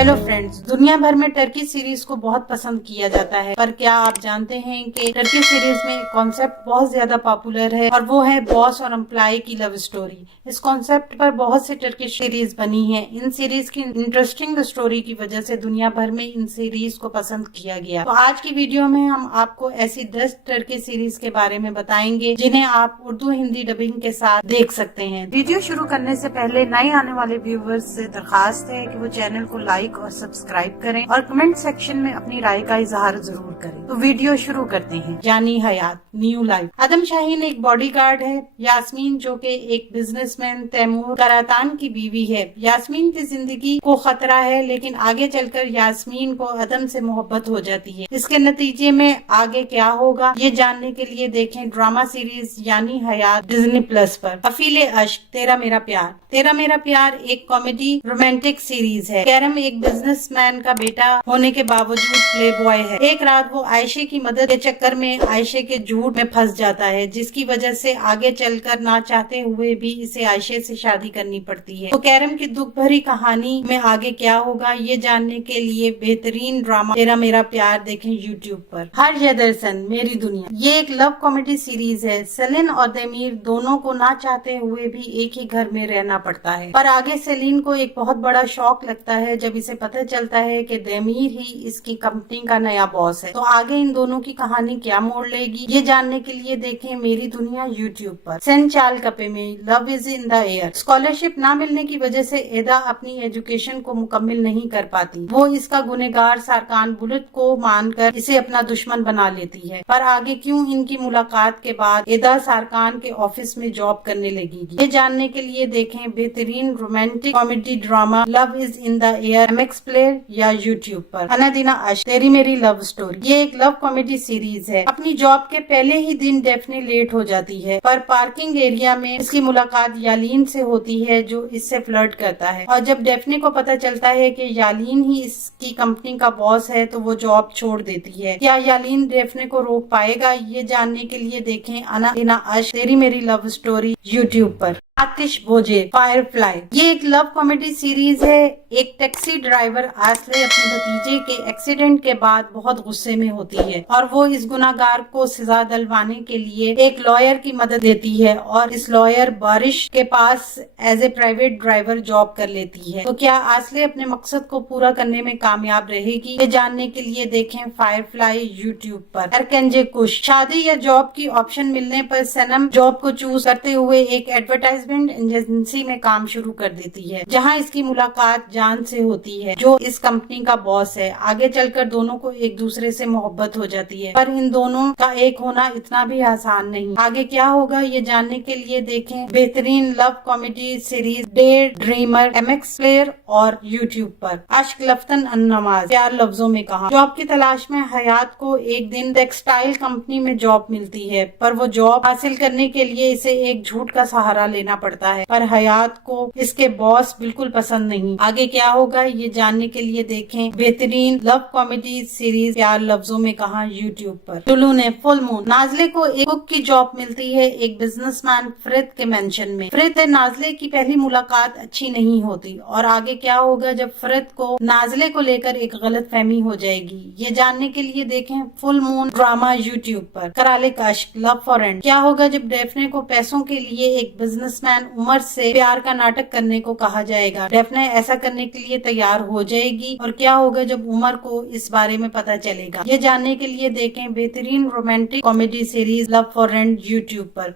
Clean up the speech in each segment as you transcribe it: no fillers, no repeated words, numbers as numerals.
Hello friends, दुनिया भर में टर्की सीरीज को बहुत पसंद किया जाता है, पर क्या आप जानते हैं कि टर्की सीरीज में एक कॉन्सेप्ट बहुत ज्यादा पॉपुलर है और वो है बॉस और एम्प्लॉय की लव स्टोरी। इस कॉन्सेप्ट पर बहुत सी टर्की सीरीज बनी है। इन सीरीज की इंटरेस्टिंग स्टोरी की वजह से दुनिया भर में इन सीरीज को पसंद किया गया। तो आज की वीडियो में हम आपको ऐसी 10 टर्की सीरीज के बारे में बताएंगे जिन्हें आप उर्दू हिंदी डबिंग के साथ देख सकते हैं। वीडियो शुरू करने से पहले नए आने वाले व्यूवर्स से दरखास्त है कि वो चैनल को लाइक और सब्सक्राइब करें और कमेंट सेक्शन में अपनी राय का इजहार जरूर करें। तो वीडियो शुरू करते हैं। यानी हयात, न्यू लाइफ। आदम शाहीन एक बॉडीगार्ड है। यास्मीन जो कि एक बिजनेसमैन तैमूर करातान की बीवी है। यास्मीन की जिंदगी को खतरा है, लेकिन आगे चलकर यास्मीन को आदम से मोहब्बत हो जाती है। इसके नतीजे में आगे क्या होगा ये जानने के लिए देखें ड्रामा सीरीज यानी हयात डिज्नी प्लस पर। अफीले अश्क, तेरा मेरा प्यार। तेरा मेरा प्यार एक कॉमेडी रोमांटिक सीरीज है। कैरम एक बिजनेसमैन का बेटा होने के बावजूद प्ले बॉय है। एक रात वो आयशे की मदद के चक्कर में आयशे के झूठ में फंस जाता है, जिसकी वजह से आगे चलकर ना चाहते हुए भी इसे आयशे से शादी करनी पड़ती है। तो कैरम की दुख भरी कहानी में आगे क्या होगा ये जानने के लिए बेहतरीन ड्रामा तेरा मेरा प्यार देखें यूट्यूब पर। हर यदरसन मेरी दुनिया ये एक लव कॉमेडी सीरीज है। सेलिन और देमीर दोनों को ना चाहते हुए भी एक ही घर में रहना पड़ता है, पर आगे सेलिन को एक बहुत बड़ा शौक लगता है जब इसे पता चलता है कि देमीर ही इसकी कंपनी का नया बॉस है। तो आगे इन दोनों की कहानी क्या मोड़ लेगी ये जानने के लिए देखें मेरी दुनिया यूट्यूब पर। सेंट चार्ल कपे में love is in the air. Scholarship ना मिलने की वजह से एदा अपनी एजुकेशन को मुकम्मल नहीं कर पाती। वो इसका गुनहगार सारकान बुलेट को मानकर इसे अपना दुश्मन बना लेती है। पर आगे क्यों इनकी मुलाकात के बाद एदा सारकान के ऑफिस में जॉब करने लगेगी ये जानने के लिए देखें बेहतरीन romantic comedy drama love is in the air MX player या यूट्यूब पर। अनादीना अश्क, तेरी मेरी लव स्टोरी। ये एक लव कॉमेडी सीरीज है। अपनी जॉब के पहले ही दिन डेफने लेट हो जाती है, पर पार्किंग एरिया में इसकी मुलाकात यालीन से होती है जो इससे फ्लर्ट करता है। और जब डेफने को पता चलता है कि यालीन ही इसकी कंपनी का बॉस है तो वो जॉब छोड़ देती है। क्या यालीन डेफने को रोक पाएगा ये जानने के लिए देखें अनादीना अश्क, तेरी मेरी लव स्टोरी यूट्यूब पर। आतिश भोजे, फायरफ्लाई। ये एक लव कॉमेडी सीरीज है। एक टैक्सी ड्राइवर आसले अपने भतीजे के एक्सीडेंट के बाद बहुत गुस्से में होती है और वो इस गुनाहगार को सजा दिलवाने के लिए एक लॉयर की मदद लेती है और इस लॉयर बारिश के पास as a private driver job कर लेती है। तो क्या आसले अपने मकसद को पूरा करने में कामयाब रहेगी ये जानने के लिए देखें फायरफ्लाई यूट्यूब पर। अरकंजे कुश। शादी या जॉब की ऑप्शन मिलने पर सनम जॉब को चूज करते हुए एक एडवर्टाइजमेंट एजेंसी में काम शुरू कर देती है, जहां इसकी मुलाकात जान से होती है जो इस कंपनी का बॉस है। आगे चलकर दोनों को एक दूसरे से मोहब्बत हो जाती है, पर इन दोनों का एक होना इतना भी आसान नहीं। आगे क्या होगा ये जानने के लिए देखें बेहतरीन love comedy series day dreamer MX player और यूट्यूब पर। अश्क लफ्तन अन्नमाज, प्यार लफ्जों में कहा। जॉब की तलाश में हयात को एक दिन टेक्सटाइल कंपनी में जॉब मिलती है, पर वो जॉब हासिल करने के लिए इसे एक झूठ का सहारा लेना पड़ता है। पर हयात को इसके बॉस बिल्कुल पसंद नहीं। आगे क्या होगा ये जानने के लिए देखें बेहतरीन लव कॉमेडी सीरीज प्यार लफ्जों में कहा यूट्यूब पर। टुलू ने फुल मून। नाजले को एक कुक की जॉब मिलती है एक बिजनेसमैन फ्रिद के मेंशन में। फ्रिद और नाजले की पहली मुलाकात अच्छी नहीं होती और आगे क्या होगा जब फ्रिद को नाजले को लेकर एक गलत फहमी हो जाएगी ये जानने के लिए देखें फुल मून ड्रामा यूट्यूब पर। कराले अश्क, लव फॉर एंड। क्या होगा जब डेफने को पैसों के लिए एक बिजनेसमैन उमर से प्यार का नाटक करने को कहा जाएगा। डेफने ऐसा करने के लिए तैयार हो जाएगी और क्या होगा जब उमर को इस बारे में पता चलेगा ये जानने के लिए देखें बेहतरीन romantic comedy series love for rent YouTube पर।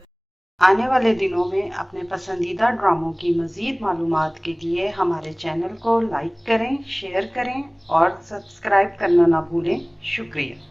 आने वाले दिनों में अपने पसंदीदा ड्रामों की मजीद मालूमात के लिए हमारे चैनल को लाइक करें, शेयर करें और सब्सक्राइब करना ना भूलें। शुक्रिया।